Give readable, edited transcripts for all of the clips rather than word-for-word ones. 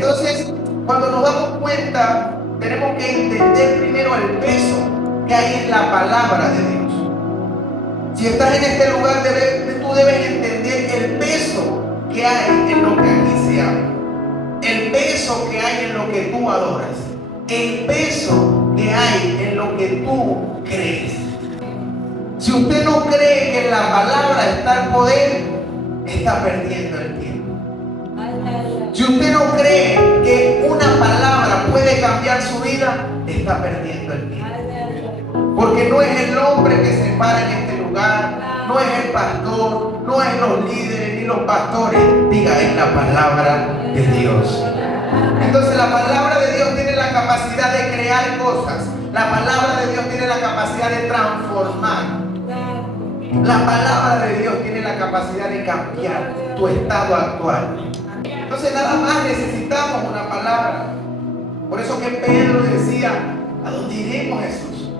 Entonces, cuando nos damos cuenta, tenemos que entender primero el peso que hay en la palabra de Dios. Si estás en este lugar, tú debes entender el peso que hay en lo que aquí se habla, el peso que hay en lo que tú adoras, el peso que hay en lo que tú crees. Si usted no cree que en la palabra está el poder, está perdiendo el tiempo. Si usted no cree que una palabra puede cambiar su vida, está perdiendo el tiempo. Porque no es el hombre que se para en este lugar, no es el pastor, no es los líderes ni los pastores. Diga, es la palabra de Dios. Entonces la palabra de Dios tiene la capacidad de crear cosas. La palabra de Dios tiene la capacidad de transformar. La palabra de Dios tiene la capacidad de cambiar tu estado actual. Entonces nada más necesitamos una palabra. Por eso que Pedro decía, ¿a dónde iremos, Jesús?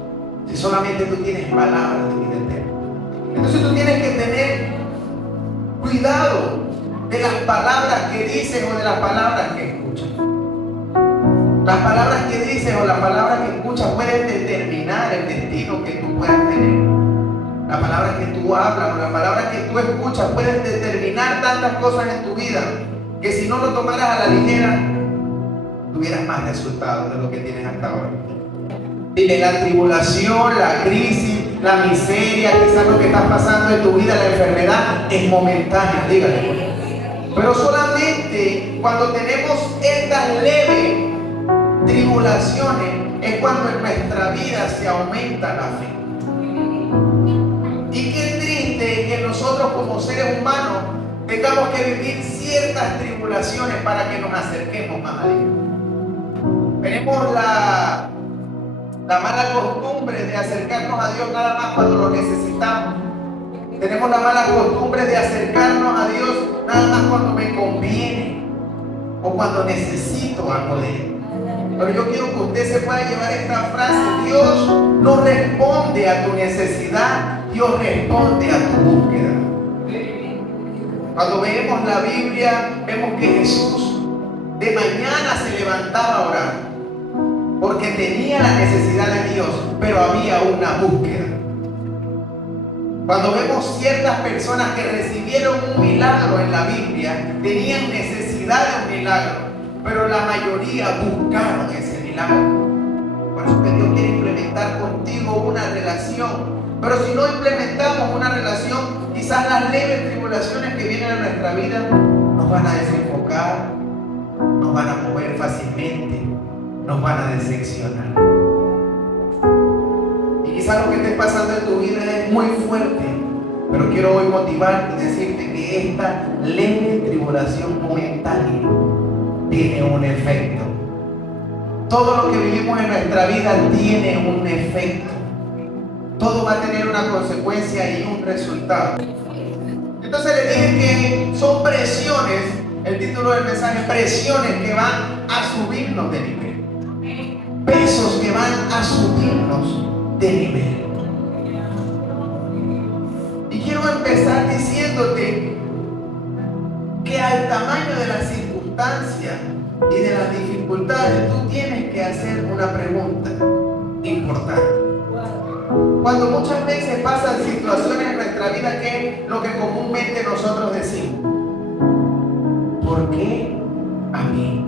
Si solamente tú tienes palabras de vida eterna. Entonces tú tienes que tener cuidado de las palabras que dices o de las palabras que escuchas. Las palabras que dices o las palabras que escuchas pueden determinar el destino que tú puedas tener. Las palabras que tú hablas o las palabras que tú escuchas pueden determinar tantas cosas en tu vida que si no lo tomaras a la ligera, tuvieras más resultados de lo que tienes hasta ahora. Dile, la tribulación, la crisis, la miseria, quizás lo que está pasando en tu vida, la enfermedad, es momentánea, dígale. Pero solamente cuando tenemos estas leves tribulaciones es cuando en nuestra vida se aumenta la fe. Y qué triste que nosotros como seres humanos tengamos que vivir ciertas tribulaciones para que nos acerquemos más a Dios. Tenemos la mala costumbre de acercarnos a Dios nada más cuando lo necesitamos. Tenemos la mala costumbre de acercarnos a Dios nada más cuando me conviene o cuando necesito algo de Él. Pero yo quiero que usted se pueda llevar esta frase: Dios no responde a tu necesidad, Dios responde a tu búsqueda. Cuando vemos la Biblia, vemos que Jesús de mañana se levantaba a orar, porque tenía la necesidad de Dios, pero había una búsqueda. Cuando vemos ciertas personas que recibieron un milagro en la Biblia, tenían necesidad de un milagro, pero la mayoría buscaron ese milagro. Por eso que Dios quiere implementar contigo una relación. Pero si no implementamos una relación, quizás las leves tribulaciones que vienen a nuestra vida nos van a desenfocar, nos van a mover fácilmente, nos van a decepcionar. Y quizás lo que esté pasando en tu vida es muy fuerte, pero quiero hoy motivarte y decirte que esta leve tribulación momentánea tiene un efecto. Todo lo que vivimos en nuestra vida tiene un efecto. Todo va a tener una consecuencia y un resultado. Entonces le dije que son presiones, el título del mensaje, presiones que van a subirnos de nivel. Pesos que van a subirnos de nivel. Y quiero empezar diciéndote que al tamaño de las circunstancias y de las dificultades, tú tienes que hacer una pregunta importante. Cuando muchas veces pasan situaciones en nuestra vida, que es lo que comúnmente nosotros decimos: ¿por qué a mí?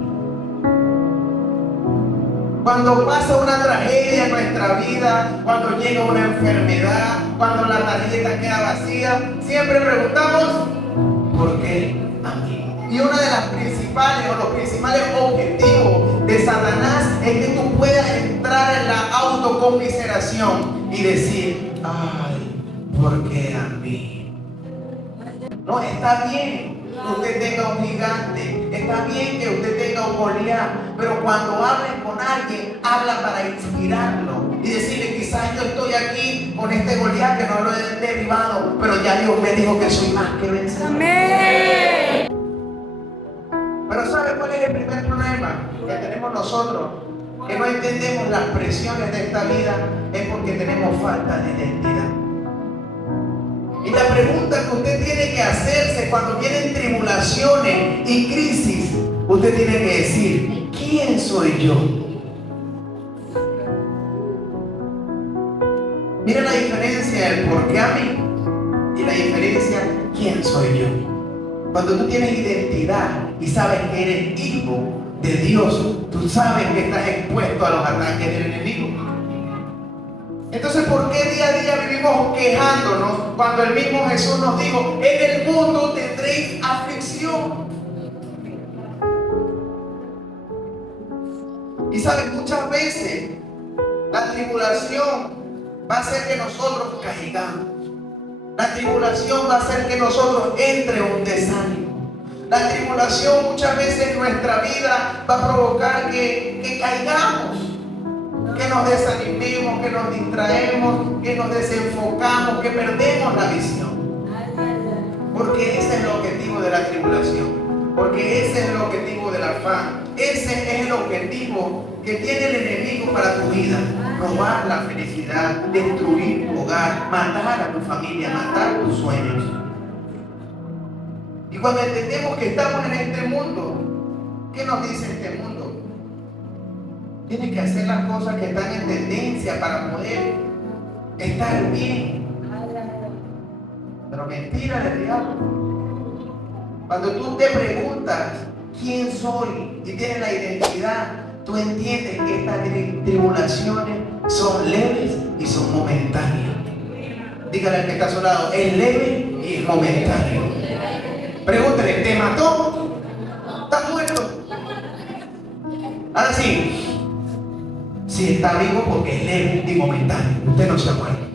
Cuando pasa una tragedia en nuestra vida, cuando llega una enfermedad, cuando la tarjeta queda vacía, siempre preguntamos: ¿por qué a mí? Y una de las principales o los principales objetivos de Satanás es que tú puedas entrar en la autoconmiseración y decir: ay, ¿por qué a mí? No, está bien que usted tenga un gigante, está bien que usted tenga un Goliat, pero cuando hables con alguien, habla para inspirarlo y decirle: quizás yo estoy aquí con este Goliat que no lo he derribado, pero ya Dios me dijo que soy más que vencedor. Amén. Pero ¿sabe cuál es el primer problema que tenemos nosotros? Que no entendemos las presiones de esta vida, es porque tenemos falta de identidad. Y la pregunta que usted tiene que hacerse cuando vienen tribulaciones y crisis, usted tiene que decir, ¿quién soy yo? Mira la diferencia del por qué a mí y la diferencia quién soy yo. Cuando tú tienes identidad y sabes que eres hijo de Dios, tú sabes que estás expuesto a los ataques del enemigo. Entonces, ¿por qué día a día vivimos quejándonos cuando el mismo Jesús nos dijo, en el mundo tendréis aflicción? Y sabes, muchas veces la tribulación va a hacer que nosotros caigamos. La tribulación va a hacer que nosotros entre un desánimo. La tribulación muchas veces en nuestra vida va a provocar que caigamos, que nos desanimemos, que nos distraemos, que nos desenfocamos, que perdemos la visión. Porque ese es el objetivo de la tribulación. Porque ese es el objetivo del afán. Ese es el objetivo que tiene el enemigo para tu vida. Robar la felicidad, destruir tu hogar, matar a tu familia, matar tus sueños. Y cuando entendemos que estamos en este mundo, ¿qué nos dice este mundo? Tienes que hacer las cosas que están en tendencia para poder estar bien. Pero mentira del diablo. Cuando tú te preguntas quién soy y tienes la identidad, tú entiendes que estas tribulaciones son leves y son momentáneas. Dígale al que está a su lado, es leve y es momentáneo. Pregúntale, ¿te mató? ¿Estás muerto? Ahora sí, si está vivo porque es leve y momentáneo. Usted no se ha muerto.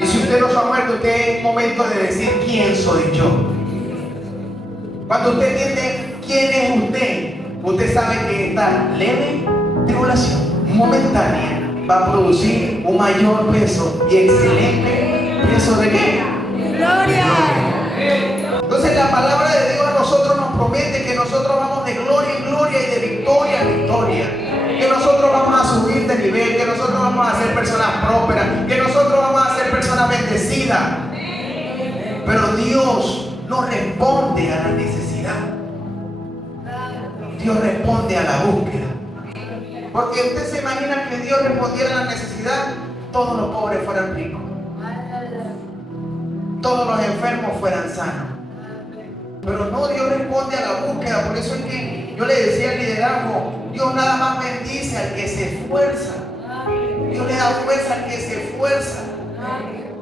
Y si usted no se ha muerto, usted es momento de decir quién soy yo. Cuando usted entiende quién es usted, usted sabe que esta leve tribulación momentánea va a producir un mayor peso y excelente peso de ¿qué? Gloria. Entonces la palabra de Dios a nosotros nos promete que nosotros vamos de gloria en gloria y de victoria en victoria. Que nosotros vamos a subir de nivel, que nosotros vamos a ser personas prósperas, que nosotros vamos a ser personas bendecidas. Pero Dios no responde a la necesidad. Dios responde a la búsqueda. Porque usted se imagina que Dios respondiera a la necesidad, todos los pobres fueran ricos, todos los enfermos fueran sanos. Pero no, Dios responde a la búsqueda. Por eso es que yo le decía al liderazgo, Dios nada más bendice al que se esfuerza. Dios le da fuerza al que se esfuerza.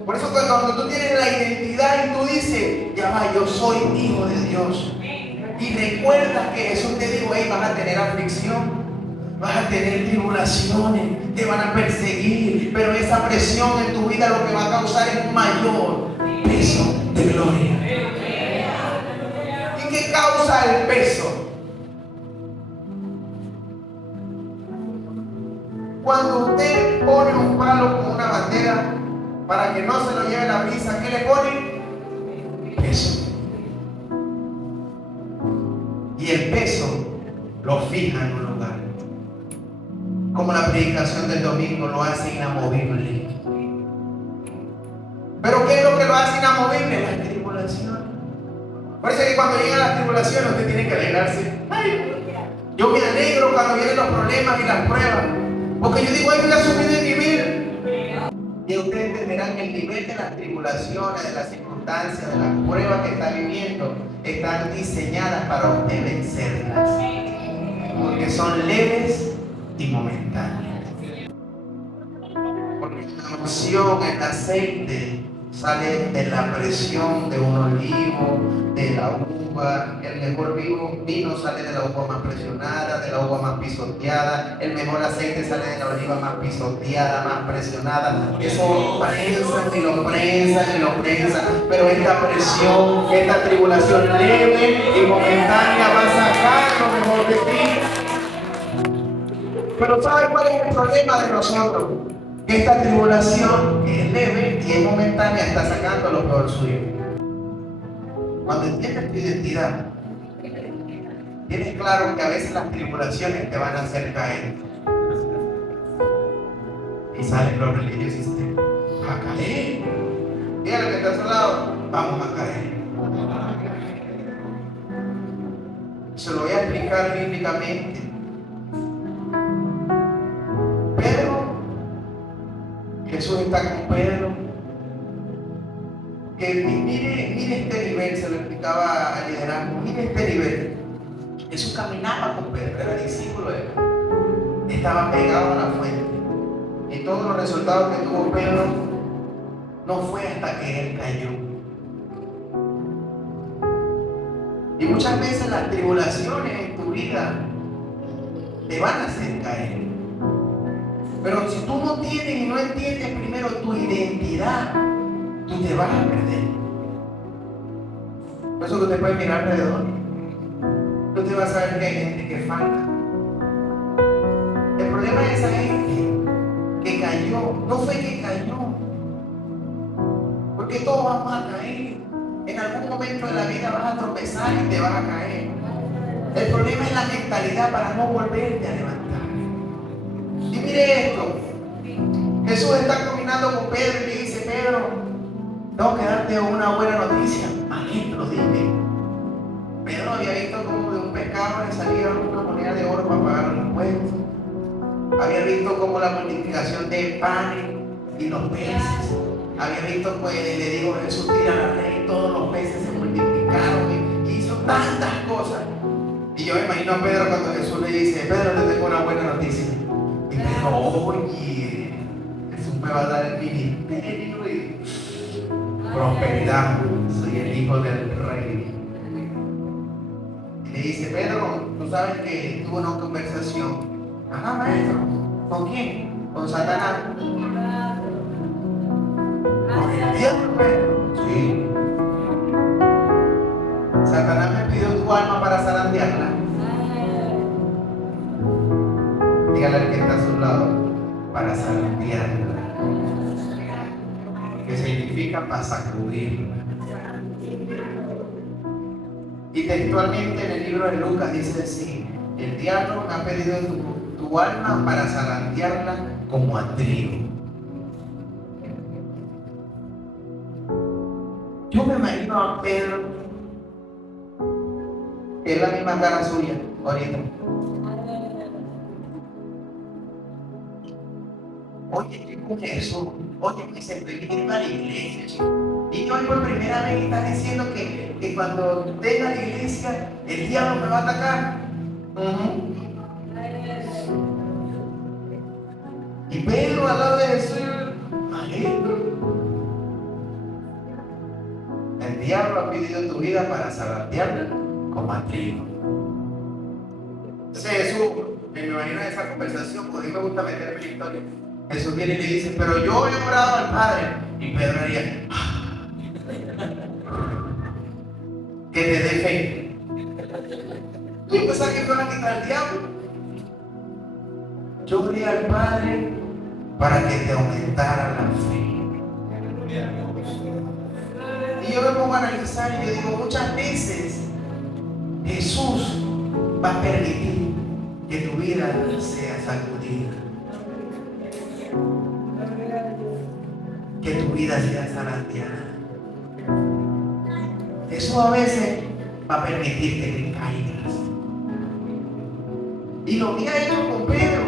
Por eso cuando tú tienes la identidad y tú dices, ya va, yo soy hijo de Dios, y recuerdas que Jesús te dijo, hey, vas a tener aflicción, vas a tener tribulaciones, te van a perseguir, pero esa presión en tu vida lo que va a causar es un mayor peso de gloria. ¿Y qué causa el peso? Cuando usted pone un palo con una bandera para que no se lo lleve la brisa, ¿qué le pone? Peso. Y el peso lo fija en un lugar. Como la predicación del domingo lo hace inamovible. ¿Pero qué es lo que lo hace inamovible? La tribulación. Por eso es que cuando llegan las tribulaciones usted tiene que alegrarse. Ay, yo me alegro cuando vienen los problemas y las pruebas. Porque yo digo, ay, voy a subir de nivel. Y ustedes entenderán que el nivel de las tribulaciones, de las circunstancias, de las pruebas que está viviendo, están diseñadas para usted vencerlas. Porque son leves y momentáneas. Porque la unción, el aceite, sale de la presión de un olivo, de la uva. El mejor vino sale de la uva más presionada, de la uva más pisoteada. El mejor aceite sale de la oliva más pisoteada, más presionada. Eso prensan y lo prensan y lo prensan. Pero esta presión, esta tribulación leve y momentánea va a sacar lo mejor de ti. Pero ¿sabe cuál es el problema de nosotros? Que esta tribulación, que es leve y es momentánea, está sacando lo peor suyo. Cuando entiendes tu identidad, tienes claro que a veces las tribulaciones te van a hacer caer. Y salen los religiosos y dicen, a caer. Dígale que está a su lado, vamos a caer. explicar bíblicamente. Pedro, Jesús está con Pedro. Que mire este nivel, se lo explicaba al liderazgo. Mire este nivel. Jesús caminaba con Pedro, era discípulo de él. Estaba pegado a la fuente. Y todos los resultados que tuvo Pedro no fue hasta que él cayó. Y muchas veces las tribulaciones en tu vida te van a hacer caer. Pero si tú no tienes y no entiendes primero tu identidad, tú te vas a perder. Por eso que te puedes mirar alrededor. Tú te vas a ver que hay gente que falta. El problema de esa gente que cayó, no fue que cayó, porque todos vamos a caer. En algún momento de la vida vas a tropezar y te vas a caer. El problema es la mentalidad para no volverte a levantar. Y mire esto. Jesús está caminando con Pedro y le dice: Pedro, tengo que darte una buena noticia. Maestro, dime. Pedro había visto como de un pescado le salía una moneda de oro para pagar los impuestos. Había visto como la multiplicación de panes y los peces. Había visto, pues le dijo Jesús: tira la red, y todos los peces se multiplicaron y hizo tantas cosas. Y yo me imagino a Pedro cuando Jesús le dice: Pedro, te tengo una buena noticia. Y Pedro: oye, Jesús me va a dar el ministerio y prosperidad. Soy el hijo del rey. Y le dice: Pedro, tú sabes que tuvo una conversación. Ajá, maestro. ¿Con quién? Con Satanás. ¿Con el diablo, maestro? Sí. Satanás me pidió tu alma para zarandearla. Dígale al que está a su lado: para zarandearla. Que significa para sacudirla. Y textualmente en el libro de Lucas dice así: el diablo me ha pedido tu alma para zarandearla como a trigo. Yo me imagino a Pedro, que es la misma cara suya ahorita. Oye, ¿qué con eso? Oye, me se puede ir a la iglesia, chico. Y hoy por primera vez estás diciendo que cuando venga a la iglesia el diablo me va a atacar. Y Pedro al lado de Jesús: maestro, el diablo ha pedido tu vida para zarandearla como a trigo. Entonces Jesús, me imagino esa conversación, porque a mí me gusta meterme en la historia. Jesús viene y le dice: pero yo he orado al Padre. Y Pedro haría: que te dé fe. ¿Tú pensás que me van a quitar el diablo? Yo oré al Padre para que te aumentara la fe. Y yo me pongo a analizar y yo digo: muchas veces Jesús va a permitir que tu vida sea sacudida, que tu vida sea zarandeada. Jesús a veces va a permitirte que caigas. Y lo había hecho con Pedro,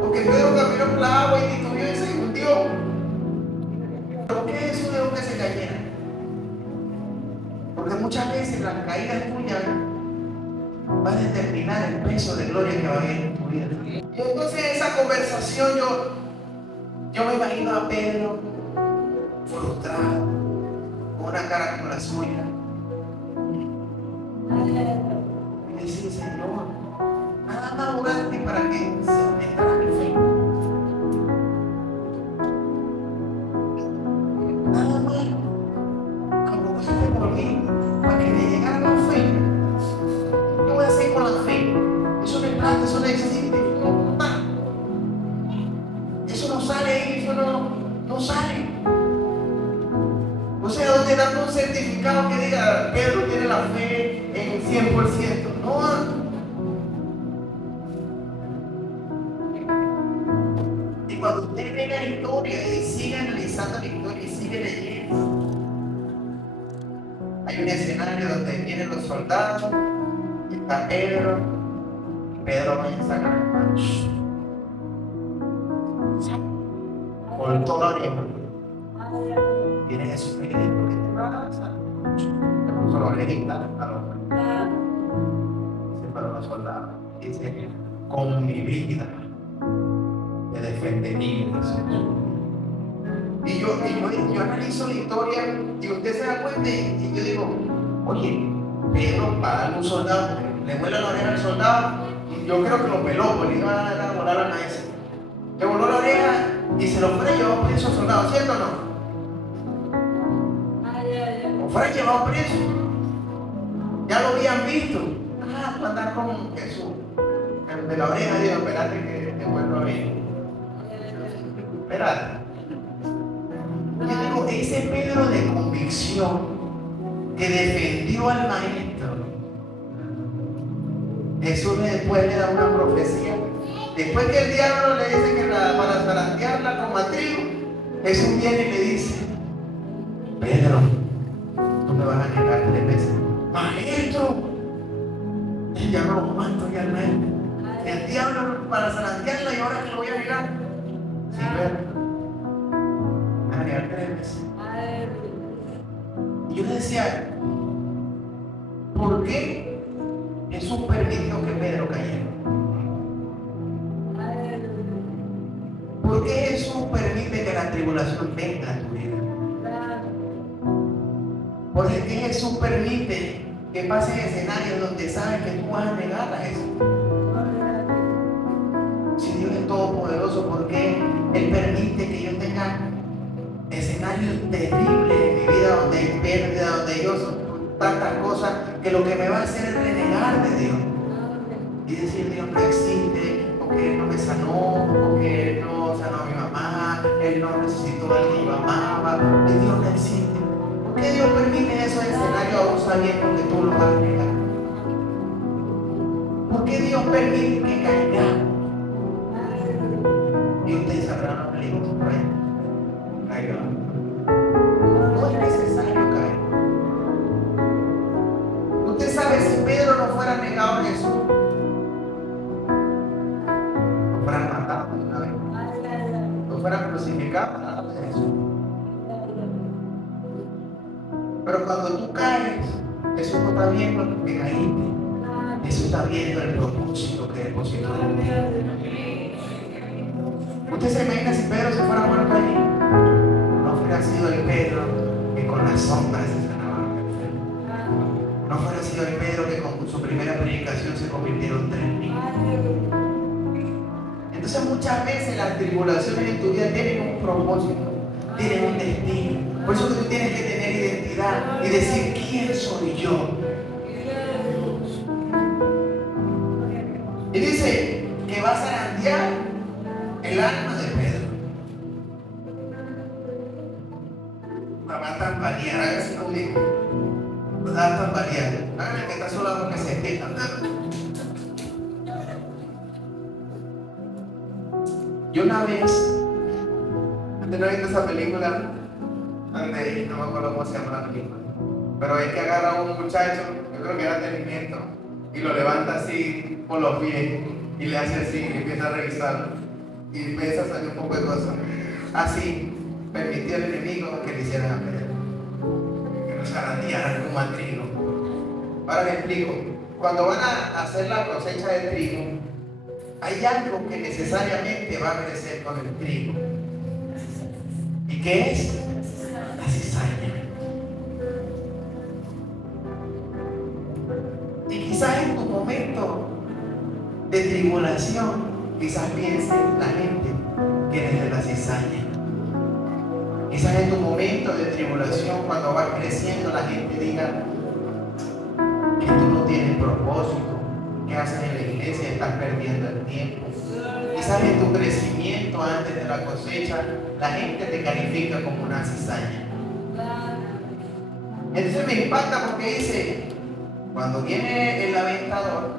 porque Pedro caminó por la agua y titubeó y se hundió. ¿Por qué Jesús dejó que se cayera? Porque muchas veces las caídas tuyas van a determinar el peso de gloria que va a haber en tu vida. Y entonces esa conversación yo me imagino a Pedro frustrado, con una cara como la suya. Y decir: Señor, nada más oraste para que se aumentara mi fe. Nada más abogaste por mí para que me llegara la fe. ¿Qué voy a hacer con la fe? Eso no es plata, eso no existe. Eso no sale ahí, eso no sale. O sea, donde dan un certificado que diga: Pedro tiene la fe en 100%. No. Y cuando usted ve la historia y sigue analizando la historia y sigue leyendo, hay un escenario donde vienen los soldados, está Pedro, Pedro va a sacar, cortó la oreja. Viene Jesús y le dice: ¿por qué te vas? Le puso la orejita al hombre. Dice para los soldados: dice, con mi vida te defendería. Y yo analizo la historia y usted se da cuenta y yo digo: oye, Pedro, para darle un soldado, le vuela la oreja al soldado, y yo creo que lo peló, porque le iba a volar al maestro. Le voló la oreja y se lo fuera llevado preso al soldado, ¿cierto o no? Lo fuera llevado preso. Ya lo habían visto. Ah, tú andas con Jesús. El de la oreja, Dios, espérate que te vuelvo a ver. Espérate. Yo digo, ese Pedro de convicción que defendió al maestro, Jesús después le da una profecía. Después que el diablo le dice que para zarandearla como a trigo, Jesús viene y le dice: Pedro, tú me vas a negar 3 veces. Maestro, el diablo lo mato ya al maestro. El diablo para zarandearla, y ahora que lo voy a negar. Sí, Pedro. A negar 3 veces. Y yo le decía: ¿por qué Jesús permitió que Pedro cayera? ¿Por qué Jesús permite que la tribulación venga a tu vida? ¿Por qué Jesús permite que pasen escenarios donde sabes que tú vas a negar a Jesús? Si Dios es todopoderoso, ¿por qué Él permite que yo tenga escenarios terribles en mi vida, donde hay pérdida, donde yo son tantas cosas, que lo que me va a hacer es renegar de Dios y decir: Dios no existe, porque Él no me sanó, porque Él no sanó a mi mamá, Él no resucitó al que yo amaba, Dios no existe? ¿Por qué Dios permite esos escenarios aún sabiendo que tú lo vas a negar? ¿Por qué Dios permite que caigamos? Y ustedes sabrán los peligros por ahí. No es necesario caer. Usted sabe, si Pedro no fuera negado a Jesús, no fueran matados una vez, no fueran crucificados a la de Jesús. Pero cuando tú caes, Jesús no está viendo que caíste. Jesús está viendo el propósito que depositó en ti. ¿Usted se imagina si Pedro se fuera muerto allí? No fuera sido el Pedro que con las sombras se sanaba a los enfermos. No fuera sido el Pedro que con su primera predicación se convirtieron 3.000. Entonces muchas veces las tribulaciones en tu vida tienen un propósito, tienen un destino. Por eso tú tienes que tener identidad y decir: ¿quién soy yo? Y dice que va a zarandear el alma de Pedro. Va a tambalear, a ver si lo digo. Va a tambalear. Háganle que está solo porque se quita. Yo una vez, antes no he visto esa película, donde no me acuerdo cómo se llama la película, pero es que agarra a un muchacho, yo creo que era entendimiento, y lo levanta así por los pies y le hace así y empieza a revisarlo y empieza a salir un poco de cosas. Así permitió al enemigo que le hicieran a Pedro, que nos zarandearan como al trigo. Ahora me explico: cuando van a hacer la cosecha de trigo, hay algo que necesariamente va a crecer con el trigo. ¿Y qué es? La cizaña. Y quizás en tu momento de tribulación, quizás piense la gente que eres de la cizaña. Quizás en tu momento de tribulación, cuando vas creciendo, la gente diga que tú no tienes propósito, que haces en la iglesia, estás perdiendo el tiempo. Quizás en tu crecimiento antes de la cosecha, la gente te califica como una cizaña. Entonces me impacta porque dice: cuando viene el aventador,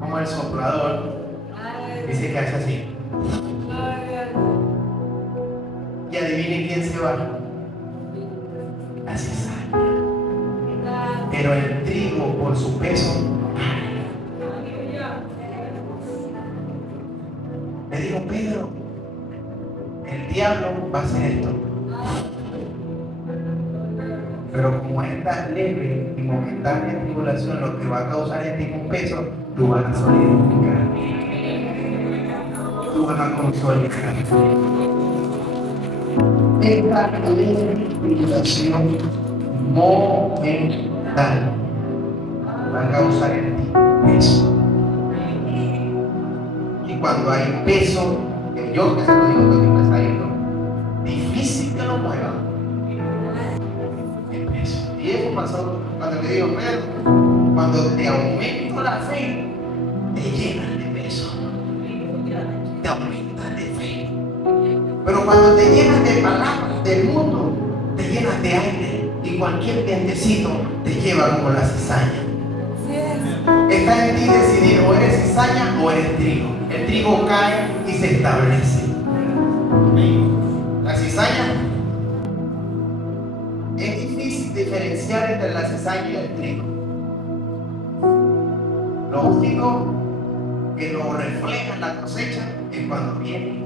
como el soplador, dice que hace así. Y adivinen quién se va: la cizaña. Pero el trigo, por su peso, el diablo va a hacer esto. Pero como esta leve y momentánea tribulación lo que va a causar en ti un peso, tú vas a solidificar. Tú vas a consolidar. Esta leve tribulación momentánea va a causar en ti peso. Y cuando hay peso, que yo que se lo digo que me está yendo, difícil que lo mueva. El peso. Y eso pasó cuando le digo, Pedro, cuando te aumenta la fe, te llenas de peso. Te aumentas de fe. Pero cuando te llenas de palabras del mundo, te llenas de aire. Y cualquier vientecito te lleva como la cizaña. Está en ti decidir o eres cizaña o eres trigo. El trigo cae y se establece. La cizaña, es difícil diferenciar entre la cizaña y el trigo. Lo único que lo refleja en la cosecha es cuando viene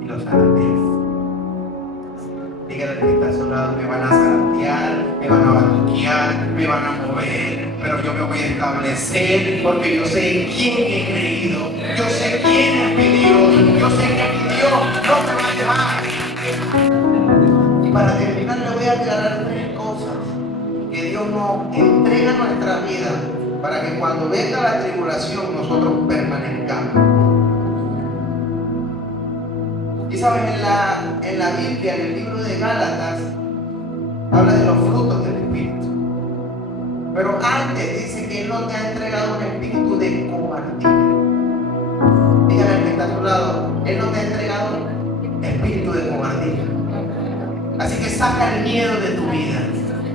y los zarandean. Dígale al que está a su lado, me van a zarandear, me van a batuquear, me van a mover, pero yo me voy a establecer porque yo sé en quién he creído, yo sé quién es mi Dios, yo sé que mi Dios no me va a dejar. Y para terminar le voy a aclarar 3 cosas que Dios nos entrega a nuestra vida para que cuando venga la tribulación nosotros permanezcamos. Y sabes, en la Biblia, en el libro de Gálatas, habla de los frutos del Espíritu. Pero antes dice que Él no te ha entregado un espíritu de cobardía. Dígale al que está a tu lado, Él no te ha entregado un espíritu de cobardía. Así que saca el miedo de tu vida.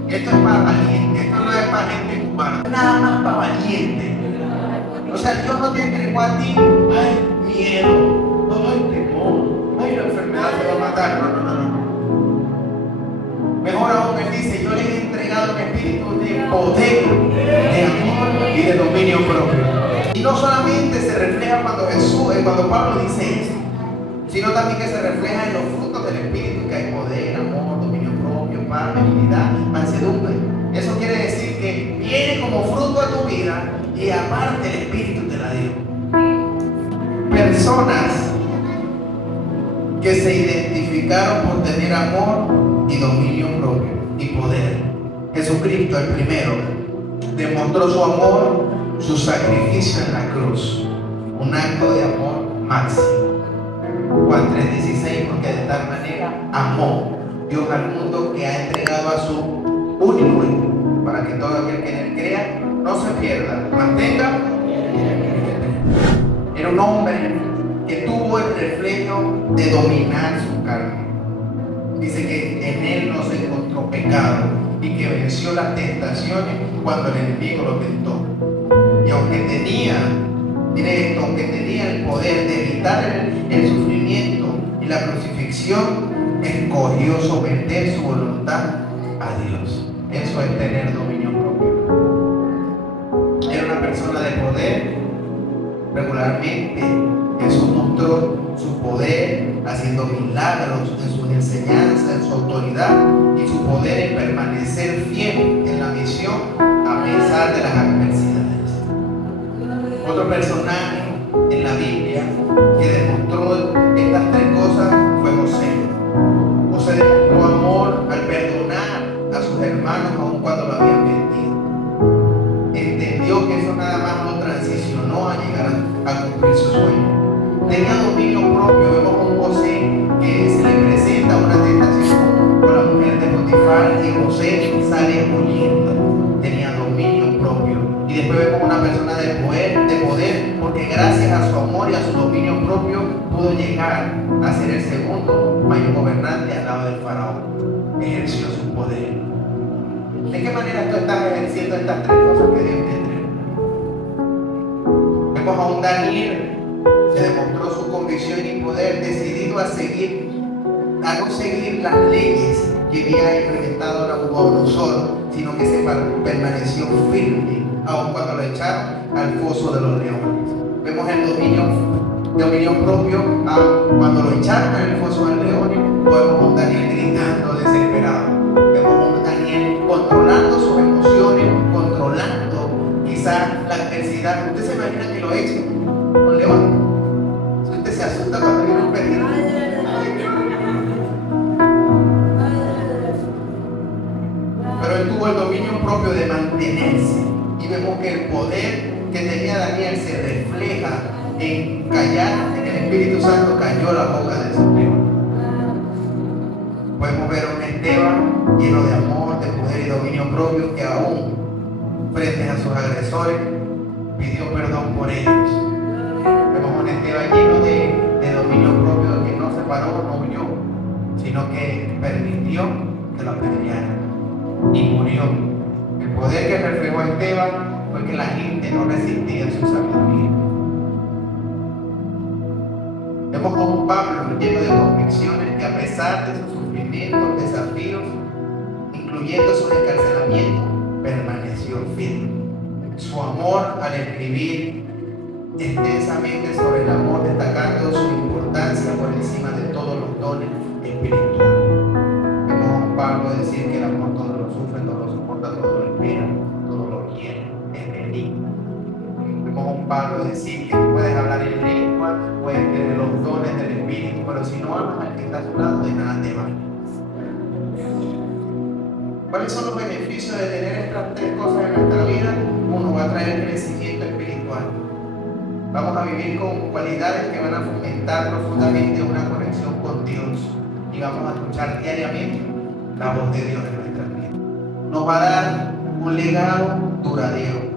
Esto es para valiente, esto no es para gente cubana, nada más para valiente. O sea, Dios no te entregó a ti, ay, miedo, ay, temor. Ay, la enfermedad te va a matar. No. Mejor aún, Él dice, yo les he entregado un espíritu de poder, de amor y de dominio propio. Y no solamente se refleja cuando Pablo dice eso, sino también que se refleja en los frutos del espíritu, que hay poder, amor, dominio propio, paz, benignidad, mansedumbre. Eso quiere decir que viene como fruto a tu vida y aparte el espíritu te la dio. Personas que se identificaron por tener amor y dominio propio y poder. Jesucristo, el primero, demostró su amor, su sacrificio en la cruz, un acto de amor máximo. Juan 3:16, porque de tal manera amó Dios al mundo que ha entregado a su único hijo, para que todo aquel que en él crea no se pierda, mantenga. Era un hombre que tuvo el reflejo de dominar su carne. Dice que en él no se encontró pecado y que venció las tentaciones cuando el enemigo lo tentó. Y aunque tenía, mire esto, aunque tenía el poder de evitar el sufrimiento y la crucifixión, escogió someter su voluntad a Dios. Eso es tener dominio propio. Era una persona de poder. Regularmente Jesús mostró su poder haciendo milagros en sus enseñanzas, en su autoridad y su poder en permanecer fiel en la misión a pesar de las adversidades. Otro personaje en la Biblia que demostró estas 3 cosas fue José. José demostró amor al perdonar a sus hermanos aun cuando lo habían mentido. Entendió que eso nada más lo transicionó a llegar a cumplir su sueño. Tenía dominio propio. Vemos a un José que se le presenta una tentación con la mujer de Potifar y José sale huyendo. Tenía dominio propio. Y después vemos una persona de poder, porque gracias a su amor y a su dominio propio pudo llegar a ser el segundo mayor gobernante al lado del faraón. Ejerció su poder. ¿De qué manera tú estás ejerciendo estas 3 cosas que Dios te entregó? Vemos a un Daniel que demostró su convicción y poder, decidido a no seguir las leyes que había implementado Nabucodonosor, sino que se permaneció firme, aun cuando lo echaron al foso de los leones. Vemos el dominio propio cuando lo echaron en el foso del león Vemos a un Daniel gritando desesperado. Vemos a un Daniel controlando sus emociones, controlando quizás la adversidad. Usted se imagina que lo echen con león. Si usted se asusta cuando viene un peligro. Pero él tuvo el dominio propio de mantenerse. Y vemos que el poder que tenía Daniel se refleja en callar, en el Espíritu Santo cayó la boca del Señor. Podemos ver a un Esteban lleno de amor, de poder y dominio propio, que aún frente a sus agresores pidió perdón por ellos. Vemos a un Esteban lleno de dominio propio, que no se paró, no huyó, sino que permitió que lo apedrearan y murió. El poder que reflejó Esteban fue que la gente no resistía su sabiduría. Vemos como un Pablo lleno de convicciones que, a pesar de sus sufrimientos, desafíos, incluyendo sus encarcelamientos, permaneció firme. Su amor al escribir extensamente sobre el amor, destacando su importancia por encima de todos los dones espirituales. Vemos a un Pablo decir que el amor todo lo sufre, todo lo soporta, todo lo espera, todo lo quiere, es benigno. Vemos a un Pablo decir que puedes hablar en lengua, puedes tener los dones del Espíritu, pero si no amas al que está a tu lado, de nada te vale. ¿Cuáles son los beneficios de tener estas tres cosas en nuestra vida? Uno, va a traer crecimiento espiritual. Vamos a vivir con cualidades que van a fomentar profundamente una conexión con Dios. Y vamos a escuchar diariamente la voz de Dios en nuestra vida. Nos va a dar un legado duradero.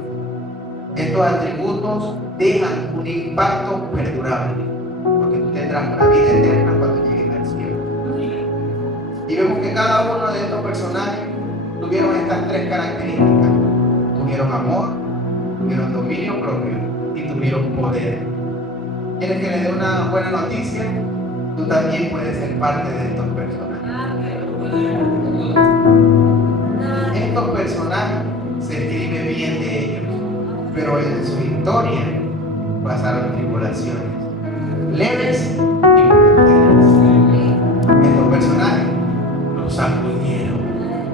Estos atributos dejan un impacto perdurable, porque tú tendrás una vida eterna cuando llegues al cielo. Y vemos que cada uno de estos personajes tuvieron estas tres características. Tuvieron amor, tuvieron dominio propio y tuvieron poder. ¿Quieres que les dé una buena noticia? Tú también puedes ser parte de estos personajes. Estos personajes se escribe bien de ellos, pero en su historia pasaron tribulaciones leves y mortales. Estos personajes los sacudieron,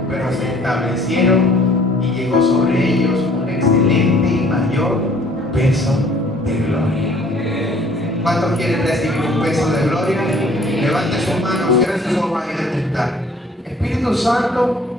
pero se establecieron y llegó sobre ellos un excelente y mayor peso de gloria. ¿Cuántos quieren recibir un peso de gloria? Levante sus manos, cierre sus ojos ahí donde está. Espíritu Santo,